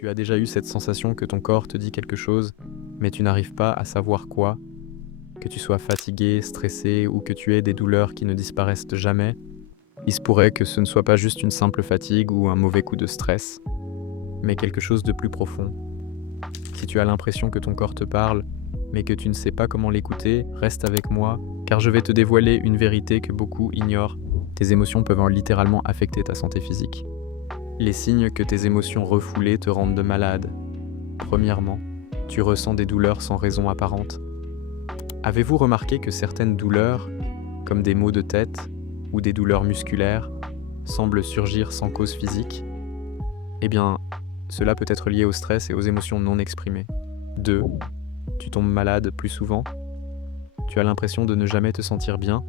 Tu as déjà eu cette sensation que ton corps te dit quelque chose, mais tu n'arrives pas à savoir quoi, que tu sois fatigué, stressé ou que tu aies des douleurs qui ne disparaissent jamais. Il se pourrait que ce ne soit pas juste une simple fatigue ou un mauvais coup de stress, mais quelque chose de plus profond. Si tu as l'impression que ton corps te parle, mais que tu ne sais pas comment l'écouter, reste avec moi, car je vais te dévoiler une vérité que beaucoup ignorent. Tes émotions peuvent littéralement affecter ta santé physique. Les signes que tes émotions refoulées te rendent malade. Premièrement, tu ressens des douleurs sans raison apparente. Avez-vous remarqué que certaines douleurs, comme des maux de tête ou des douleurs musculaires, semblent surgir sans cause physique? Eh bien, cela peut être lié au stress et aux émotions non exprimées. 2. Tu tombes malade plus souvent. Tu as l'impression de ne jamais te sentir bien.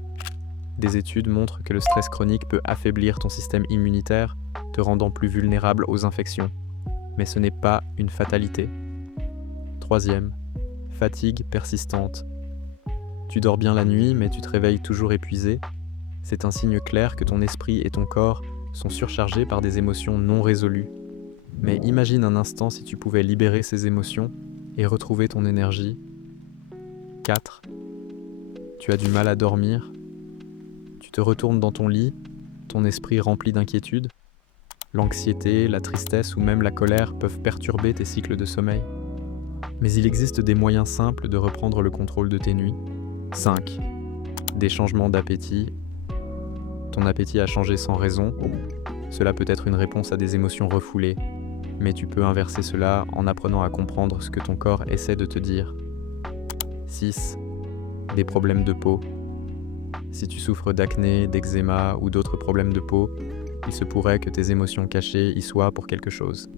Des études montrent que le stress chronique peut affaiblir ton système immunitaire, te rendant plus vulnérable aux infections. Mais ce n'est pas une fatalité. 3. Fatigue persistante. Tu dors bien la nuit, mais tu te réveilles toujours épuisé. C'est un signe clair que ton esprit et ton corps sont surchargés par des émotions non résolues. Mais imagine un instant si tu pouvais libérer ces émotions et retrouver ton énergie. 4. Tu as du mal à dormir. Tu te retournes dans ton lit, ton esprit rempli d'inquiétude. L'anxiété, la tristesse ou même la colère peuvent perturber tes cycles de sommeil. Mais il existe des moyens simples de reprendre le contrôle de tes nuits. 5. Des changements d'appétit. Ton appétit a changé sans raison. Cela peut être une réponse à des émotions refoulées, mais tu peux inverser cela en apprenant à comprendre ce que ton corps essaie de te dire. 6. Des problèmes de peau. Si tu souffres d'acné, d'eczéma ou d'autres problèmes de peau, il se pourrait que tes émotions cachées y soient pour quelque chose.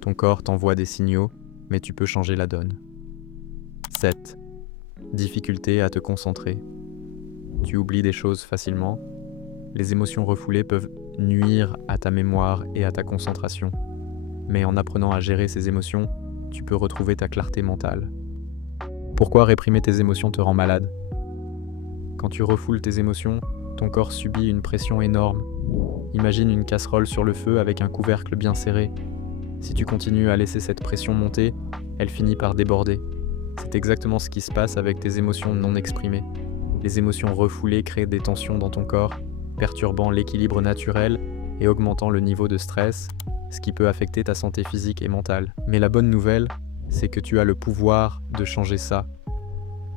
Ton corps t'envoie des signaux, mais tu peux changer la donne. 7. Difficulté à te concentrer. Tu oublies des choses facilement. Les émotions refoulées peuvent nuire à ta mémoire et à ta concentration. Mais en apprenant à gérer ces émotions, tu peux retrouver ta clarté mentale. Pourquoi réprimer tes émotions te rend malade? Quand tu refoules tes émotions, ton corps subit une pression énorme. Imagine une casserole sur le feu avec un couvercle bien serré. Si tu continues à laisser cette pression monter, elle finit par déborder. C'est exactement ce qui se passe avec tes émotions non exprimées. Les émotions refoulées créent des tensions dans ton corps, perturbant l'équilibre naturel et augmentant le niveau de stress, ce qui peut affecter ta santé physique et mentale. Mais la bonne nouvelle, c'est que tu as le pouvoir de changer ça.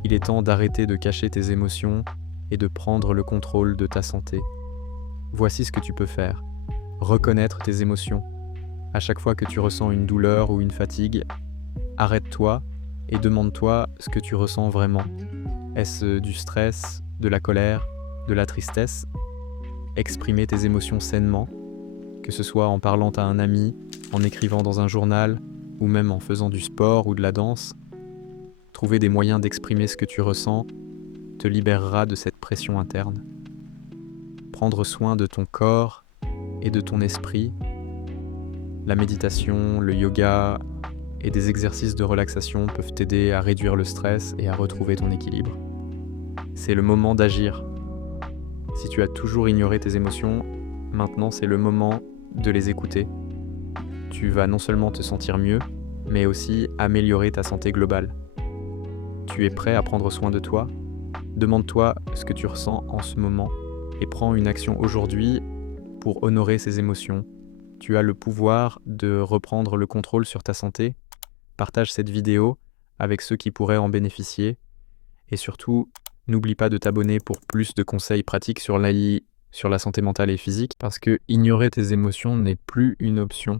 Il est temps d'arrêter de cacher tes émotions et de prendre le contrôle de ta santé. Voici ce que tu peux faire. Reconnaître tes émotions. À chaque fois que tu ressens une douleur ou une fatigue, arrête-toi et demande-toi ce que tu ressens vraiment. Est-ce du stress, de la colère, de la tristesse? Exprimer tes émotions sainement, que ce soit en parlant à un ami, en écrivant dans un journal, ou même en faisant du sport ou de la danse. Trouver des moyens d'exprimer ce que tu ressens te libérera de cette pression interne. Prendre soin de ton corps et de ton esprit, la méditation, le yoga et des exercices de relaxation peuvent t'aider à réduire le stress et à retrouver ton équilibre. C'est le moment d'agir. Si tu as toujours ignoré tes émotions, maintenant c'est le moment de les écouter. Tu vas non seulement te sentir mieux, mais aussi améliorer ta santé globale. Tu es prêt à prendre soin de toi? Demande-toi ce que tu ressens en ce moment et prends une action aujourd'hui pour honorer ces émotions. Tu as le pouvoir de reprendre le contrôle sur ta santé. Partage cette vidéo avec ceux qui pourraient en bénéficier. Et surtout, n'oublie pas de t'abonner pour plus de conseils pratiques sur la santé mentale et physique, parce que ignorer tes émotions n'est plus une option.